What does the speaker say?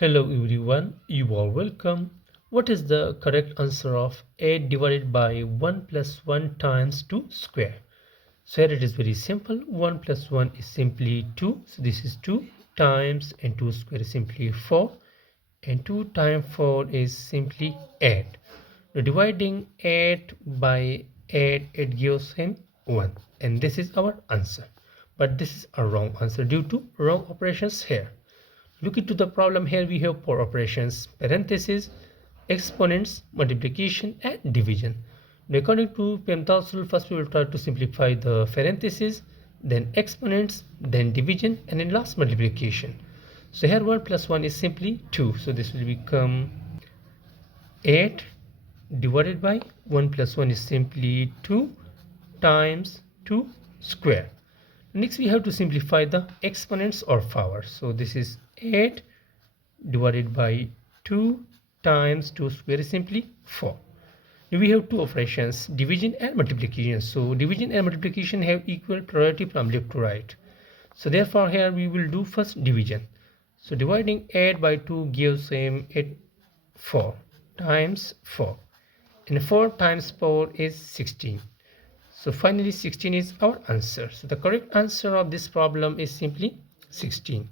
Hello everyone, you are welcome. What is the correct answer of 8 divided by 1 plus 1 times 2 square? So here it is very simple. 1 plus 1 is simply 2. So this is 2 times and 2 square is simply 4. And 2 times 4 is simply 8. Now dividing 8 by 8, it gives him 1. And this is our answer. But this is a wrong answer due to wrong operations here. Look into the problem. Here we have 4 operations: parentheses, exponents, multiplication and division. Now according to Pemdas rule, first we will try to simplify the parentheses, then exponents, then division, and then last multiplication. So here 1 plus 1 is simply 2. So this will become 8 divided by 1 plus 1 is simply 2 times 2 square. Next we have to simplify the exponents or power. So this is 8 divided by 2 times 2 square is simply 4. Now we have two operations, division and multiplication. So division and multiplication have equal priority from left to right. So therefore here we will do first division. So dividing 8 by 2 gives him 4 times 4. And 4 times 4 is 16. So finally 16 is our answer. So the correct answer of this problem is simply 16.